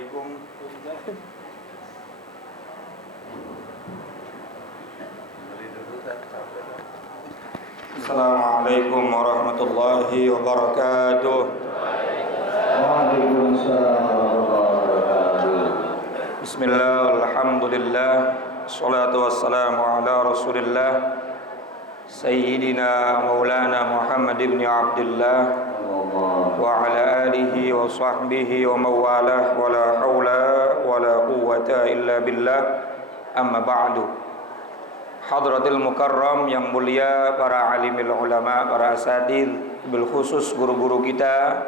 Assalamualaikum. Assalamualaikum warahmatullahi wabarakatuh. Waalaikumsalam warahmatullahi wabarakatuh. Bismillah, alhamdulillah, salatu wassalamu ala rasulillah Sayyidina Maulana Muhammad ibn Abdullah wa ala alihi wa sahbihi wa mawalah wa la hawla wa la quwwata illa billah, amma ba'du. Hadratil mukarram yang mulia, para alimil ulama, para asatidz, bil khusus guru-guru kita,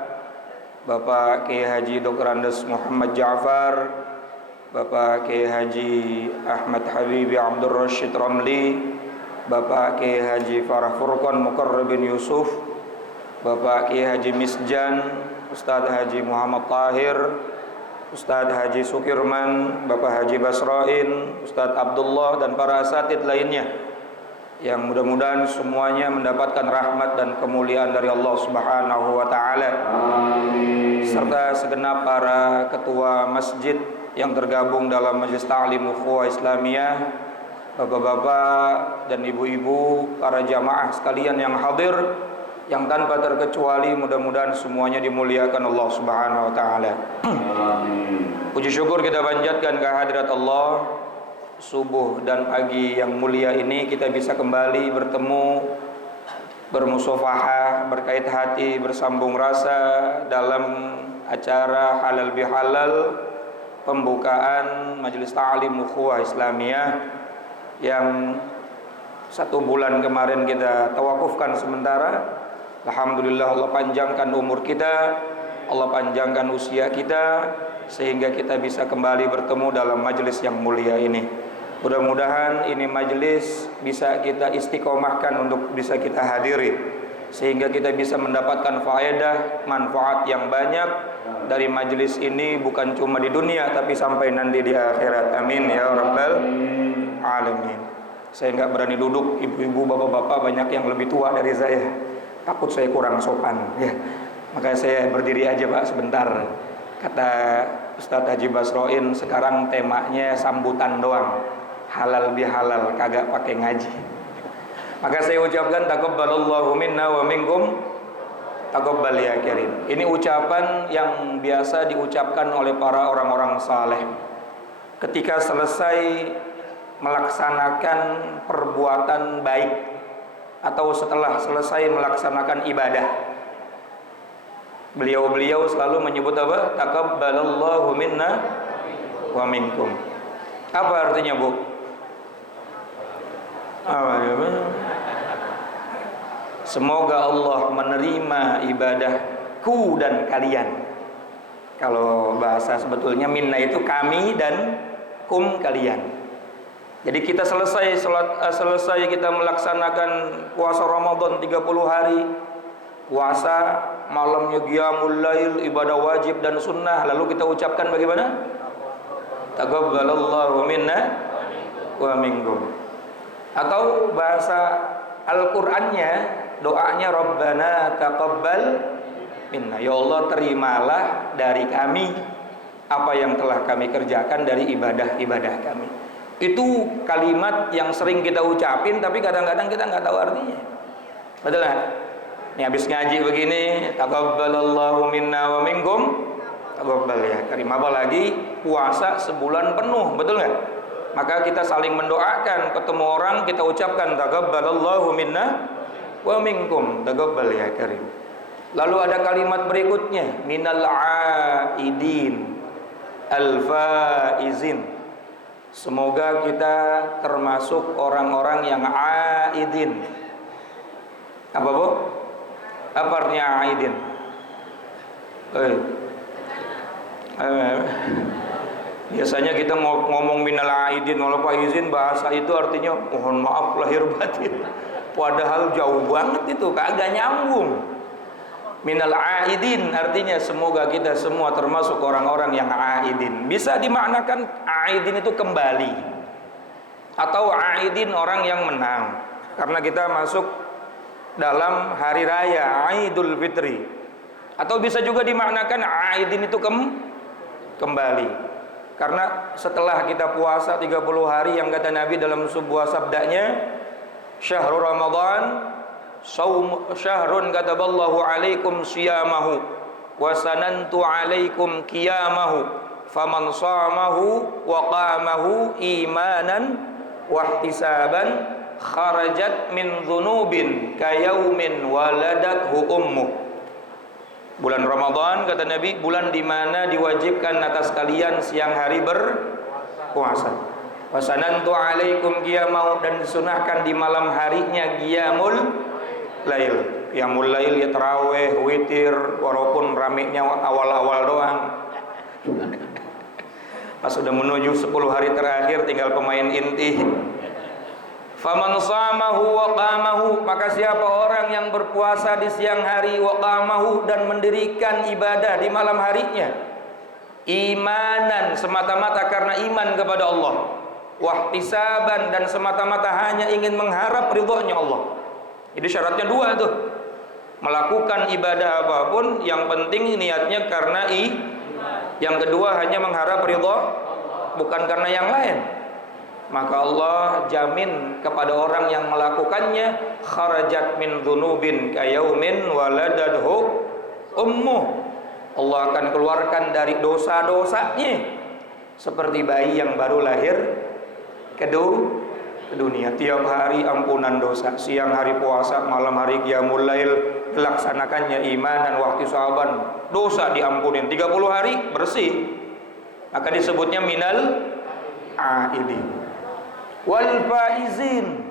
Bapak Kiai Haji Dr. Andes Muhammad Ja'far, Bapak Kiai Haji Ahmad Habibi Abdul Rashid Ramli, Bapak Kiai Haji Farah Furqan Mukarrabin Yusuf, Bapak Kiai Haji Misjan, Ustadz Haji Muhammad Tahir, Ustadz Haji Sukirman, Bapak Haji Basrain, Ustadz Abdullah, dan para asatidz lainnya yang mudah-mudahan semuanya mendapatkan rahmat dan kemuliaan dari Allah Subhanahu wa taala. Amin. Serta segenap para ketua masjid yang tergabung dalam Majelis Ta'lim Ukhuwah Islamiyah, bapak-bapak dan ibu-ibu, para jamaah sekalian yang hadir, yang tanpa terkecuali mudah-mudahan semuanya dimuliakan Allah Subhanahu wa taala. Amin. Puji syukur kita panjatkan ke hadirat Allah. Subuh dan pagi yang mulia ini kita bisa kembali bertemu, bermusafahah, berkait hati, bersambung rasa dalam acara halal bihalal pembukaan Majelis Ta'lim Ukhuwah Islamiyah yang 1 bulan kemarin kita tawakufkan sementara. Alhamdulillah, Allah panjangkan umur kita, Allah panjangkan usia kita, sehingga kita bisa kembali bertemu dalam majelis yang mulia ini. Mudah-mudahan ini majelis bisa kita istiqomahkan untuk bisa kita hadiri, sehingga kita bisa mendapatkan faedah, manfaat yang banyak dari majelis ini, bukan cuma di dunia tapi sampai nanti di akhirat. Amin ya rabbal alamin. Saya nggak berani duduk, ibu-ibu, bapak-bapak banyak yang lebih tua dari saya, takut saya kurang sopan ya. Makanya saya berdiri aja Pak sebentar. Kata Ustadz Haji Basroin, sekarang temanya sambutan doang, halal bihalal, kagak pakai ngaji. Maka saya ucapkan taqabbalallahu minna wa minkum taqabbal ya karim. Ini ucapan yang biasa diucapkan oleh para orang-orang saleh ketika selesai melaksanakan perbuatan baik atau setelah selesai melaksanakan ibadah. Beliau-beliau selalu menyebut apa? Taqabbalallahu minna wa minkum. Apa artinya, Bu? Semoga Allah menerima ibadahku dan kalian. Kalau bahasa sebetulnya minna itu kami dan kum kalian. Jadi kita selesai kita melaksanakan puasa Ramadan 30 hari, puasa malamnya qiyamul lail, ibadah wajib dan sunnah, lalu kita ucapkan bagaimana? Taqabbalallahu minna wa minkum. Atau bahasa Al-Qur'annya, doanya Rabbana taqabbal minna, ya Allah terimalah dari kami apa yang telah kami kerjakan dari ibadah-ibadah kami. Itu kalimat yang sering kita ucapin tapi kadang-kadang kita nggak tahu artinya. Betul nggak? Ini habis ngaji begini, taqabbalallahu minna wa minkum taqabbal ya karim. Apalagi puasa sebulan penuh, betul nggak? Maka kita saling mendoakan, ketemu orang kita ucapkan taqabbalallahu minna wa minkum taqabbal ya karim. Lalu ada kalimat berikutnya, minal aidin al-faizin. Semoga kita termasuk orang-orang yang aidin. Apa, Bu? Apa artinya aidin? Biasanya kita ngomong minal aidin wal faizin, bahasa itu artinya mohon maaf lahir batin. Padahal jauh banget itu, kagak nyambung. Minal aidin artinya semoga kita semua termasuk orang-orang yang aidin. Bisa dimaknakan aidin itu kembali, atau aidin orang yang menang, karena kita masuk dalam hari raya Idul Fitri. Atau bisa juga dimaknakan aidin itu kembali. Karena setelah kita puasa 30 hari yang kata Nabi dalam sebuah sabdanya, syahrul Ramadan syahrun kataballahu alaikum siyamahu wa sanantu alaikum qiyamahu faman shamahu wa qamahu imanan wa ihtisaban kharajat min dhunubin kayaumin waladathu ummuh. Bulan Ramadan kata Nabi, bulan di mana diwajibkan atas kalian siang hari berpuasa. Wasanantu alaikum qiyamau, dan disunahkan di malam harinya qiyamul lail. Qiyamul lail ya tarawih, witir, walaupun ramenya awal-awal doang. Pas sudah menuju 10 hari terakhir tinggal pemain inti. Faman shamahu wa qamahu, maka siapa orang yang berpuasa di siang hari wa qamahu dan mendirikan ibadah di malam harinya, imanan semata-mata karena iman kepada Allah, wahtisaban dan semata-mata hanya ingin mengharap ridhonya Allah. Jadi syaratnya dua tuh, melakukan ibadah apapun yang penting niatnya karena yang kedua hanya mengharap ridho bukan karena yang lain. Maka Allah jamin kepada orang yang melakukannya, kharajat min dzunubin kayaumin waladadhu ummuh. Allah akan keluarkan dari dosa-dosanya seperti bayi yang baru lahir ke dunia. Tiap hari ampunan dosa, siang hari puasa, malam hari qiyamul lail, dilaksanakannya iman dan wahtisaban, dosa diampunin 30 hari bersih. Maka disebutnya minal aidin wal faizin.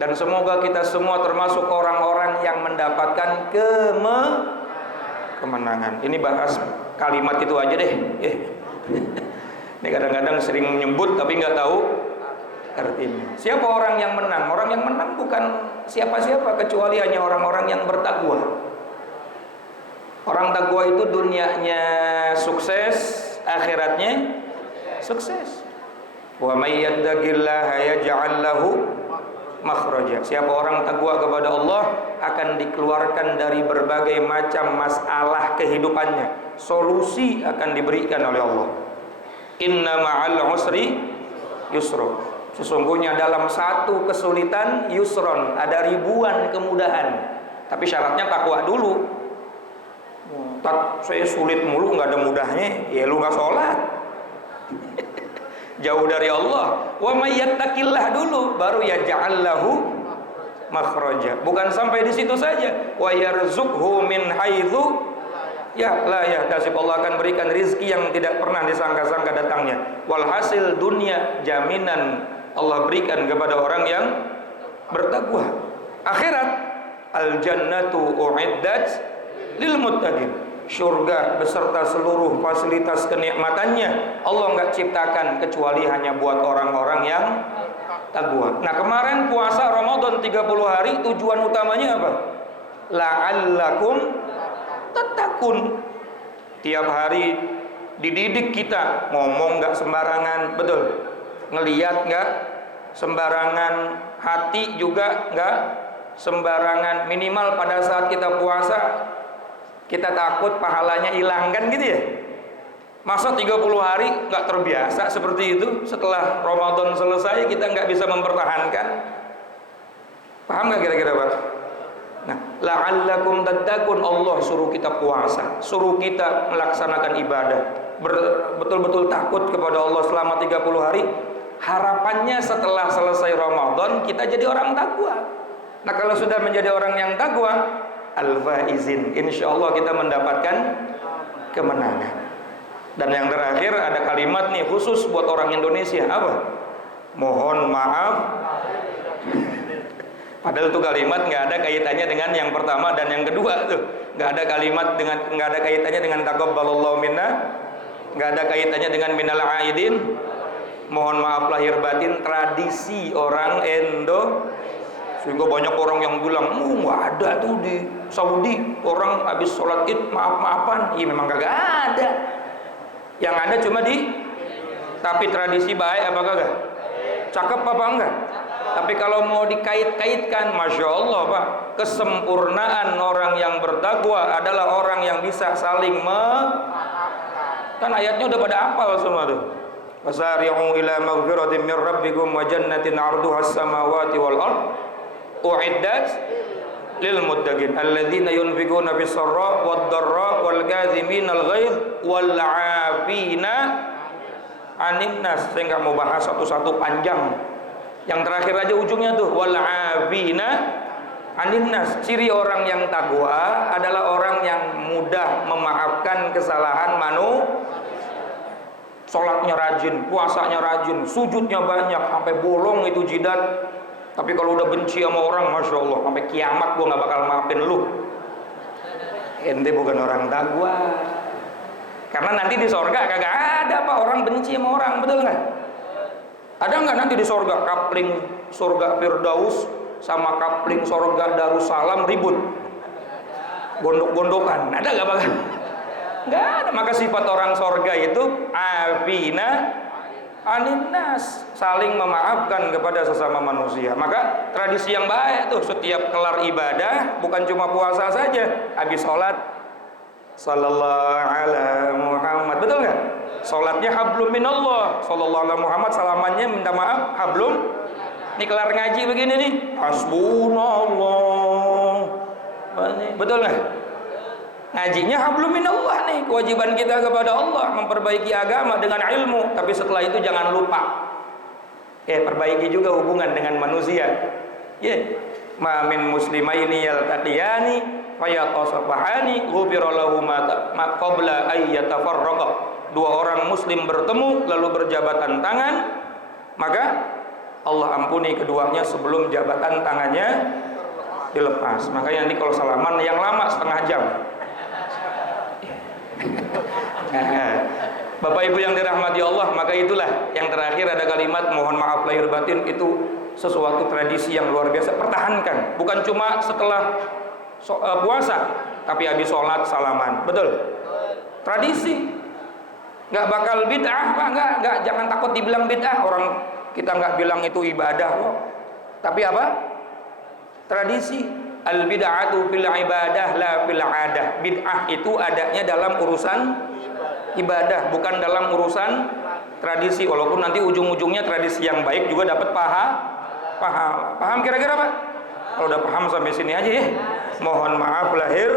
Dan semoga kita semua termasuk orang-orang yang mendapatkan kemenangan. Ini bahas kalimat itu aja deh. Ini kadang-kadang sering nyebut tapi nggak tahu artinya. Siapa orang yang menang? Orang yang menang bukan siapa-siapa kecuali hanya orang-orang yang bertakwa. Orang takwa itu dunianya sukses, akhiratnya sukses. Wa may yattaqillaha yaj'al lahu makhraja. Siapa orang takwa kepada Allah akan dikeluarkan dari berbagai macam masalah kehidupannya. Solusi akan diberikan oleh Allah. Inna ma'al usri yusra. Sesungguhnya dalam satu kesulitan yusron, ada ribuan kemudahan. Tapi syaratnya takwa dulu. Saya sulit mulu nggak ada mudahnya, ya lu nggak sholat. Jauh dari Allah. Wa may yattaqillah dulu baru yaj'al lahu makhraja. Bukan sampai di situ saja. Wa yarzuqhu min haitsu la yahtasib. Allah akan berikan rizki yang tidak pernah disangka-sangka datangnya. Walhasil dunia jaminan Allah berikan kepada orang yang bertakwa. Akhirat al jannatu uiddat lil muttaqin. Surga beserta seluruh fasilitas kenikmatannya Allah nggak ciptakan kecuali hanya buat orang-orang yang takwa. Nah kemarin puasa Ramadan 30 hari tujuan utamanya apa? La'allakum tattaqun. Tiap hari dididik kita ngomong nggak sembarangan, betul? Ngelihat nggak sembarangan, hati juga nggak sembarangan. Minimal pada saat kita puasa kita takut pahalanya hilang kan gitu ya. Masa 30 hari nggak terbiasa seperti itu, setelah Ramadan selesai kita nggak bisa mempertahankan. Paham nggak kira-kira Pak? Nah, la'allakum tattaqun, Allah suruh kita puasa, suruh kita melaksanakan ibadah, betul-betul takut kepada Allah selama 30 hari. Harapannya setelah selesai Ramadan kita jadi orang takwa. Nah kalau sudah menjadi orang yang takwa, al-faizin, insyaallah kita mendapatkan kemenangan. Dan yang terakhir ada kalimat nih khusus buat orang Indonesia, apa? Mohon maaf. Padahal itu kalimat nggak ada kaitannya dengan yang pertama dan yang kedua tuh. Nggak ada kalimat dengan, nggak ada kaitannya dengan taqabbalallahu minna, nggak ada kaitannya dengan minal aidin. Mohon maaf lahir batin, tradisi orang sehingga banyak orang yang bilang, nggak ada tuh di Saudi orang habis sholat id maaf-maafan. Iya memang kagak ada. Yang ada cuma tapi tradisi baik apa kagak? Cakep apa enggak? Tapi kalau mau dikait-kaitkan, Masya Allah Pak, kesempurnaan orang yang bertakwa adalah orang yang bisa saling Kan ayatnya udah pada hafal semua tuh. Wasari'u ila maghfiratin min rabbikum wa jannatin 'arduha as-samawati wal ard u'iddat lil muttaqin alladzina yunfiquna fis sarra wad dharra wal kadhiminal ghaidh wal 'afina 'anil nas. Saya enggak mau bahas satu-satu panjang. Yang terakhir aja ujungnya tuh wal 'afina 'anil nas. Ciri orang yang takwa adalah orang yang mudah memaafkan kesalahan manusia. Sholatnya rajin, puasanya rajin, sujudnya banyak, sampai bolong itu jidat. Tapi kalau udah benci sama orang, masya Allah, sampai kiamat gua nggak bakal maafin lu. Ente bukan orang takwa. Karena nanti di sorga kagak ada pak orang benci sama orang, betul nggak? Ada nggak nanti di sorga kapling surga Firdaus sama kapling surga Darussalam ribut, gondok-gondokan? Ada nggak pak? Nggak ada. Maka sifat orang sorga itu afina aninnas, saling memaafkan kepada sesama manusia. Maka tradisi yang baik tuh setiap kelar ibadah, bukan cuma puasa saja, habis sholat sallallahu ala Muhammad, betul nggak? Sholatnya hablum minallah, sallallahu ala Muhammad, salamannya minta maaf hablum. Ini kelar ngaji begini nih, hasbunallah, betul nggak? Ngajinya hablum minallah nih, kewajiban kita kepada Allah memperbaiki agama dengan ilmu. Tapi setelah itu jangan lupa perbaiki juga hubungan dengan manusia. Ma min muslimaini yaltaqiyani fayatasafahani ghufira lahu ma qabla ay yatafarraqa. Dua orang muslim bertemu lalu berjabatan tangan, maka Allah ampuni keduanya sebelum jabatan tangannya dilepas. Makanya nanti kalau salaman yang lama setengah jam. Bapak Ibu yang dirahmati Allah, maka itulah yang terakhir ada kalimat mohon maaf lahir batin. Itu sesuatu tradisi yang luar biasa. Pertahankan, bukan cuma setelah puasa, tapi habis sholat salaman, betul? Tradisi, nggak bakal bid'ah, Pak. Nggak, jangan takut dibilang bid'ah. Orang kita nggak bilang itu ibadah kok. Tapi apa? Tradisi. Al bid'atu fil ibadah la fil adah. Bid'ah itu adanya dalam urusan ibadah, bukan dalam urusan tradisi. Walaupun nanti ujung-ujungnya tradisi yang baik juga dapat pahala. Paham kira-kira Pak? Kalau udah paham sampai sini aja ya. Mohon maaf lahir.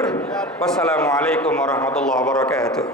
Wassalamualaikum warahmatullahi wabarakatuh.